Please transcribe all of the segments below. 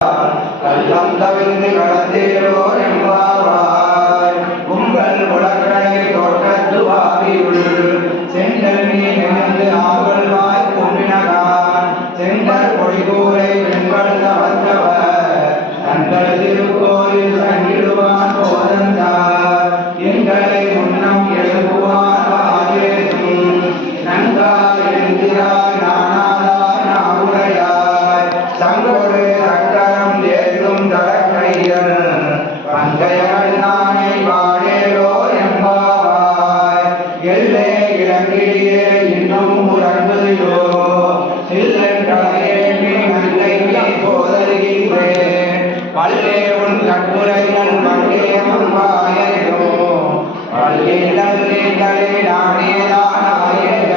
கள்ளம் தவிர்த்து கடந்தேரோ எம்பாவாய் உங்கள் உலகை தோற்றத்துவாரியுள் செங்கல் மீன் இணைந்து ஆவல்வாய் கும்பினகான் செங்கல் பொடிகூரை பெண்கள் தவற்றவர் தங்கள் திருக்கோயில் சங்கிடுவான் போதந்தார் எங்களை முன்னம் எழுப்புவான் வாயேசும் நன்காய் எந்திராய் நானாதாய் நாவுடையாய் சங்கொரு சக்கரம் தேர்ந்தும் தடக்கையர் பங்கையர்கள் நானை வாழேரோ எம்பாவாய் எல்லே இளங்கிடியே இன்னும் உறங்குதியோ சில்லென்றே நன்கை போதருகின்றேன் பல்லே உன் கட்டுரைகள் பங்கே முன்பாயோ பள்ளியிடம் நீங்களே நானேதானாயேக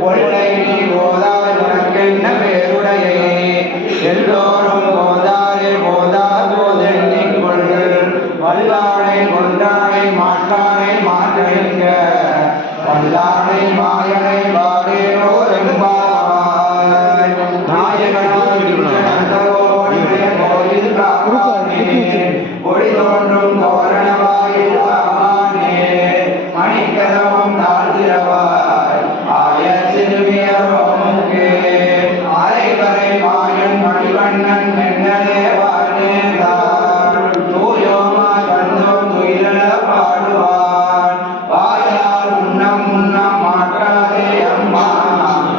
கொள்ளை நீ போதால் உனக்கென்ன பேருடையே எல்லோரும்